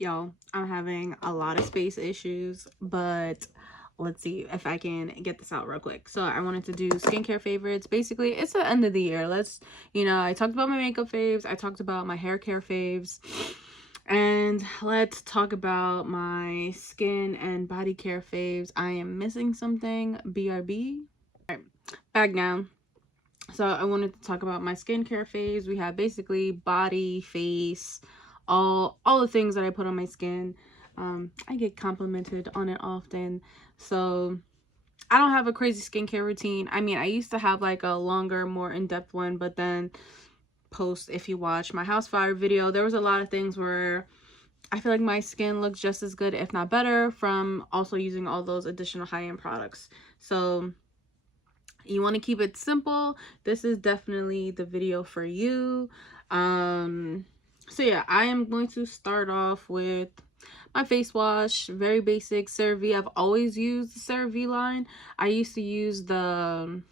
Y'all, I'm having a lot of space issues, but let's see if I can get this out real quick. So I wanted to do skincare favorites. Basically, it's the end of the year. I talked about my makeup faves. I talked about my hair care faves. And let's talk about my skin and body care faves. I am missing something. BRB. All right, back now. So I wanted to talk about my skincare phase. We have basically body, face, all the things that I put on my skin. I get complimented on it often. So I don't have a crazy skincare routine. I mean, I used to have like a longer, more in-depth one, but then if you watch my house fire video, there was a lot of things where I feel like my skin looks just as good, if not better, from also using all those additional high-end products. So you want to keep it simple, this is definitely the video for you. So yeah, I am going to start off with my face wash. Very basic, CeraVe. I've always used the CeraVe line. I used to use the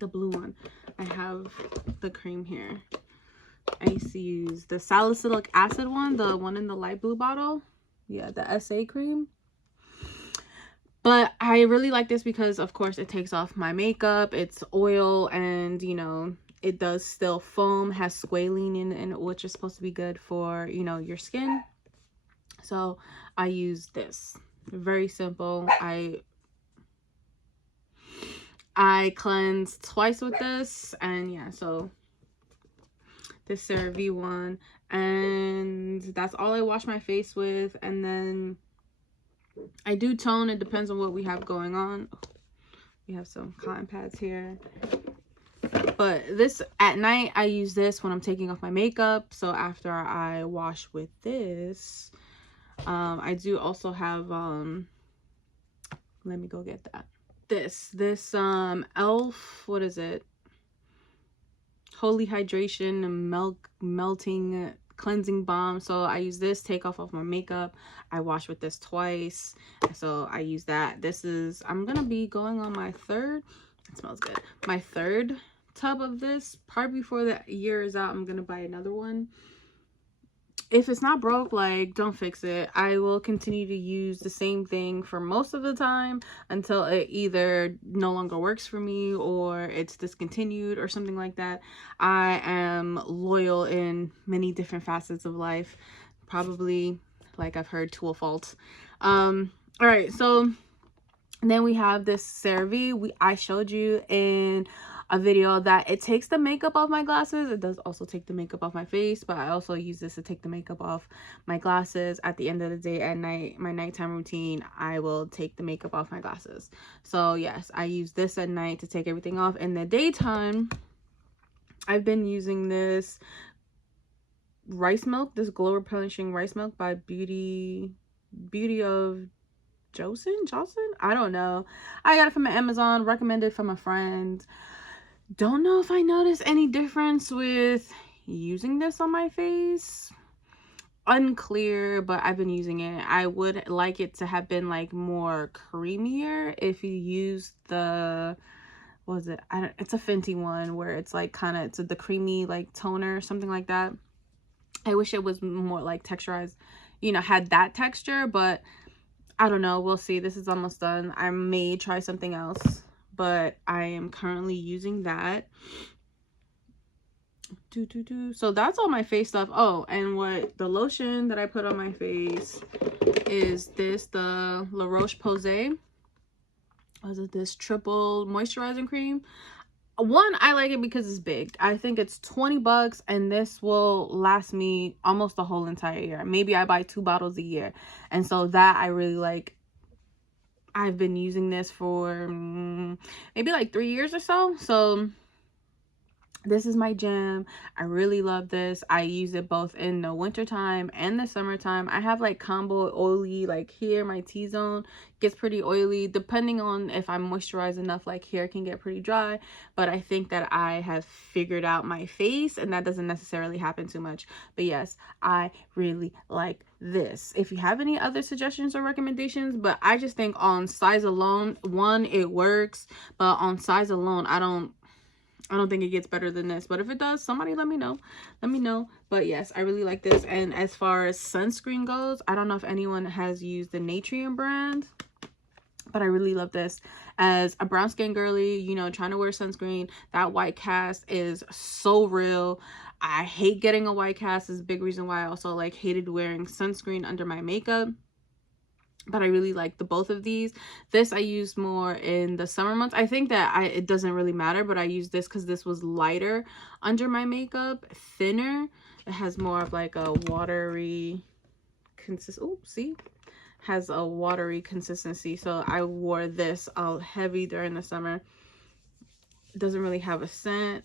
blue one. I have the cream here. I used to use the salicylic acid one, the one in the light blue bottle. Yeah, the SA cream. But I really like this because, of course, it takes off my makeup. It's oil and, it does still foam, has squalene in it, which is supposed to be good for, your skin. So I use this. Very simple. I cleanse twice with this. And yeah, so this CeraVe one. And that's all I wash my face with. And then I do tone. It depends on what we have going on. We have some cotton pads here. But this, at night, I use this when I'm taking off my makeup. So after I wash with this, I do also have, let me go get that. This e.l.f., what is it? Holy Hydration Melting Cleansing Balm. So I use this, take off my makeup. I wash with this twice. So I use that. This is, I'm going to be going on my third. It smells good. My third tub of this. Probably before the year is out, I'm going to buy another one. If it's not broke, like, don't fix it. I will continue to use the same thing for most of the time until it either no longer works for me or it's discontinued or something like that. I am loyal in many different facets of life, probably, like I've heard, to a fault. All right, so then we have this CeraVe. I showed you in a video that it takes the makeup off my glasses. It does also take the makeup off my face, but I also use this to take the makeup off my glasses. At the end of the day, at night, my nighttime routine, I will take the makeup off my glasses. So yes, I use this at night to take everything off. In the daytime, I've been using this rice milk, this glow replenishing rice milk by Beauty of Johnson. I don't know. I got it from Amazon, recommended from a friend. Don't know if I noticed any difference with using this on my face. Unclear, but I've been using it. I would like it to have been like more creamier if you use the, what was it? It's a Fenty one where it's like kind of, it's the creamy like toner or something like that. I wish it was more like texturized, had that texture, but I don't know. We'll see. This is almost done. I may try something else, but I am currently using that. So that's all my face stuff. Oh, and what the lotion that I put on my face is this, the La Roche-Posay. Was it this triple moisturizing cream? One, I like it because it's big. I think it's 20 bucks and this will last me almost the whole entire year. Maybe I buy 2 bottles a year. And so that I really like. I've been using this for maybe like 3 years or so. So this is my jam. I really love this. I use it both in the wintertime and the summertime. I have like combo oily, like here, my T-zone gets pretty oily. Depending on if I'm moisturized enough, like here can get pretty dry. But I think that I have figured out my face and that doesn't necessarily happen too much. But yes, I really like this. If you have any other suggestions or recommendations, but I just think on size alone, one, it works. But on size alone, I don't think it gets better than this, but if it does, somebody let me know. Let me know. But yes, I really like this. And as far as sunscreen goes, I don't know if anyone has used the Naturium brand, but I really love this. As a brown skin girly, you know, trying to wear sunscreen, that white cast is so real. I hate getting a white cast. Is a big reason why I also like hated wearing sunscreen under my makeup. But I really like the both of these. This I used more in the summer months. I think that it doesn't really matter, but I used this because this was lighter under my makeup, thinner. It has more of like a watery has a watery consistency. So I wore this all heavy during the summer. It doesn't really have a scent.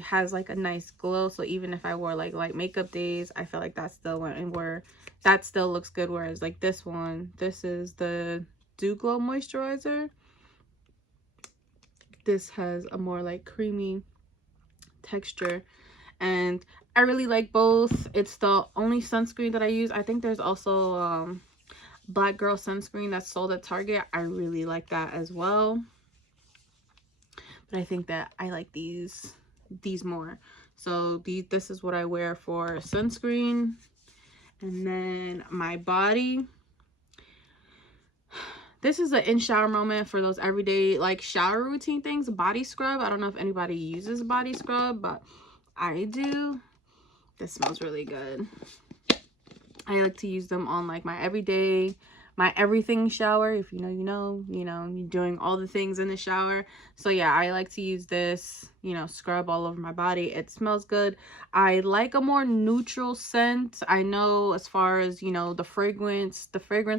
Has like a nice glow, so even if I wore like light makeup days, I feel like that still went and where that still looks good. Whereas like this one, this is the Dew Glow moisturizer. This has a more like creamy texture, and I really like both. It's the only sunscreen that I use. I think there's also Black Girl sunscreen that's sold at Target. I really like that as well, but I think that I like these more. So this is what I wear for sunscreen. And then my body, this is an in shower moment for those everyday like shower routine things. Body scrub. I don't know if anybody uses body scrub, but I do. This smells really good. I like to use them on like my everyday, my everything shower. If you know, you're doing all the things in the shower. So yeah, I like to use this, you know, scrub all over my body. It smells good. I like a more neutral scent. I know as far as, you know, the fragrance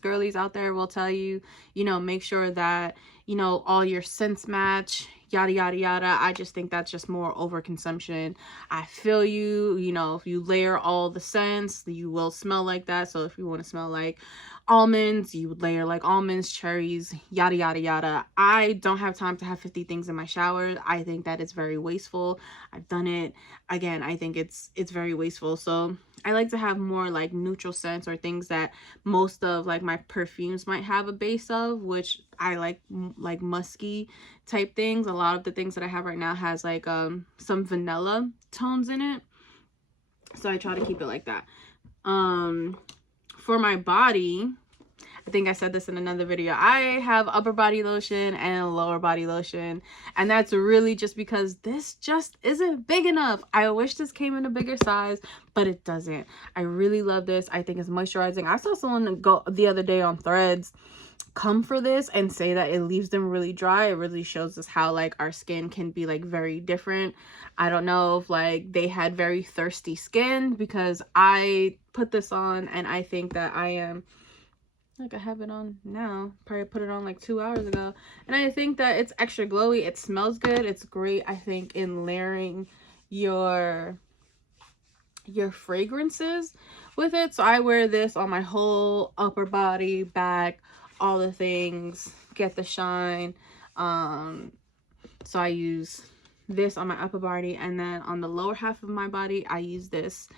girlies out there will tell you, you know, make sure that, you know, all your scents match, yada yada yada. I just think that's just more overconsumption. I feel you, you know, if you layer all the scents, you will smell like that. So if you want to smell like almonds, you would layer like almonds, cherries, yada yada yada. I don't have time to have 50 things in my shower. I think that it's very wasteful. I've done it. Again, I think it's very wasteful. So I like to have more like neutral scents or things that most of like my perfumes might have a base of, which I like musky type things. A lot of the things that I have right now has like some vanilla tones in it, so I try to keep it like that. For my body, I think I said this in another video, I have upper body lotion and lower body lotion, and that's really just because this just isn't big enough. I wish this came in a bigger size, but it doesn't. I really love this. I think it's moisturizing. I saw someone go the other day on Threads come for this and say that it leaves them really dry. It really shows us how like our skin can be like very different. I don't know if like they had very thirsty skin, because I put this on and I think that I am like, I have it on now, probably put it on like 2 hours ago, and I think that it's extra glowy. It smells good. It's great, I think, in layering your fragrances with it. So I wear this on my whole upper body, back, all the things, get the shine. So I use this on my upper body, and then on the lower half of my body I use this.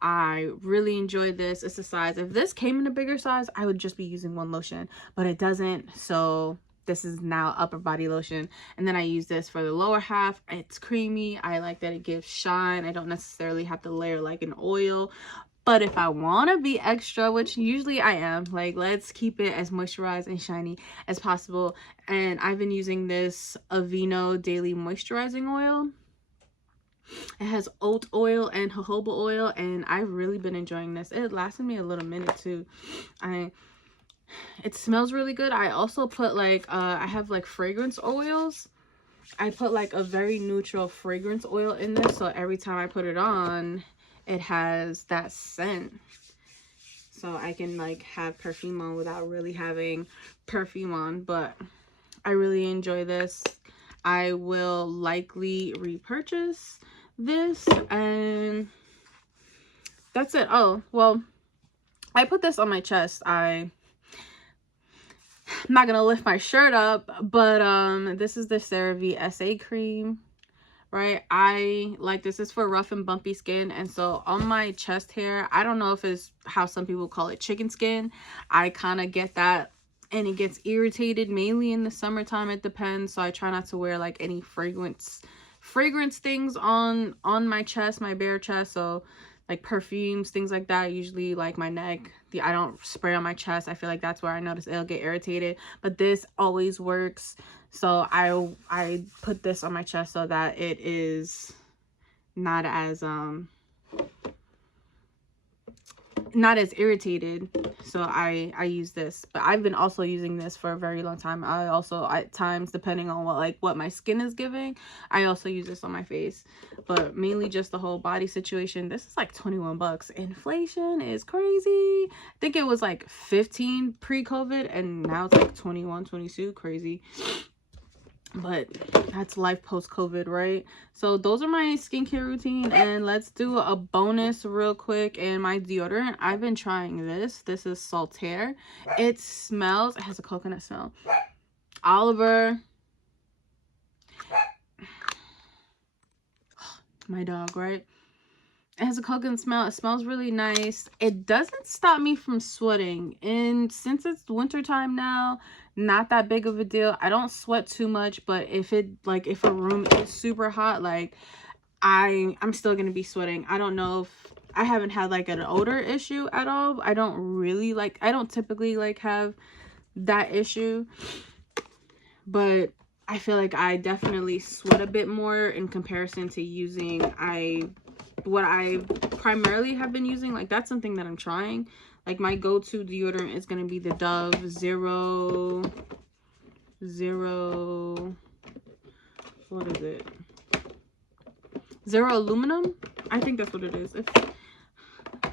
I really enjoy this. It's a size, if this came in a bigger size, I would just be using one lotion, but it doesn't, so this is now upper body lotion. And then I use this for the lower half. It's creamy. I like that it gives shine. I don't necessarily have to layer like an oil, but if I want to be extra, which usually I am, like, let's keep it as moisturized and shiny as possible. And I've been using this Aveeno Daily Moisturizing Oil. It has oat oil and jojoba oil, and I've really been enjoying this. It lasted me a little minute too. It smells really good. I also put like I have like fragrance oils. I put like a very neutral fragrance oil in this, so every time I put it on, it has that scent, so I can like have perfume on without really having perfume on. But I really enjoy this. I will likely repurchase this, and that's it. Oh, well, I put this on my chest. I'm not gonna lift my shirt up, but this is the CeraVe SA cream, right? I like this. Is for rough and bumpy skin, and so on my chest hair, I don't know if it's how some people call it chicken skin. I kind of get that and it gets irritated mainly in the summertime. It depends, so I try not to wear like any fragrance things on my chest, my bare chest. So like perfumes, things like that. Usually like my neck, I don't spray on my chest. I feel like that's where I notice it'll get irritated, but this always works. So I put this on my chest so that it is not as irritated. So I use this, but I've been also using this for a very long time. I also, at times, depending on what my skin is giving, I also use this on my face, but mainly just the whole body situation. This is like 21 bucks. Inflation is crazy. I think it was like 15 pre-COVID, and now it's like 21, 22. Crazy. But that's life post-COVID, right? So those are my skincare routine, and let's do a bonus real quick. And my deodorant, I've been trying this. This is Saltaire. It has a coconut smell. Oliver, my dog, right? It has a coconut smell. It smells really nice. It doesn't stop me from sweating, and since it's wintertime now, not that big of a deal. I don't sweat too much, but if a room is super hot, like I'm still gonna be sweating. I don't know if I haven't had like an odor issue at all. I don't typically like have that issue, but I feel like I definitely sweat a bit more in comparison to using what I primarily have been using. Like, that's something that I'm trying. Like, my go-to deodorant is going to be the Dove Zero, what is it? Zero Aluminum? I think that's what it is.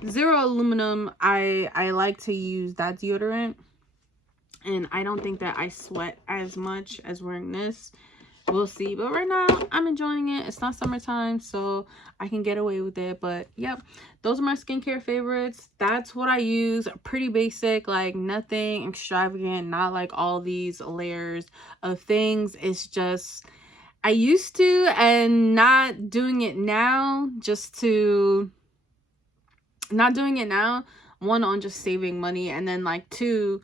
Zero Aluminum, I like to use that deodorant. And I don't think that I sweat as much as wearing this. We'll see, but right now I'm enjoying it. It's not summertime, so I can get away with it. But yep, those are my skincare favorites. That's what I use. Pretty basic, like nothing extravagant, not like all these layers of things. It's just, I used to, and not doing it now, not doing it now, one, on just saving money, and then like two,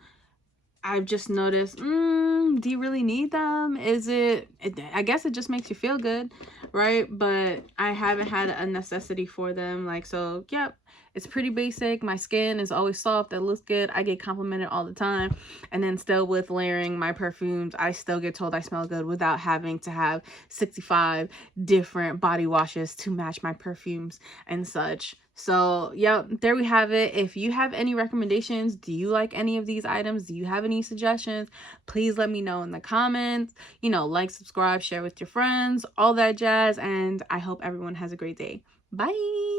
I've just noticed, do you really need them? I guess it just makes you feel good, right? But I haven't had a necessity for them. Like, so, yep, it's pretty basic. My skin is always soft. It looks good. I get complimented all the time. And then still with layering my perfumes, I still get told I smell good without having to have 65 different body washes to match my perfumes and such. So, yeah, there we have it. If you have any recommendations, do you like any of these items? Do you have any suggestions? Please let me know in the comments. Like, subscribe, share with your friends, all that jazz. And I hope everyone has a great day. Bye.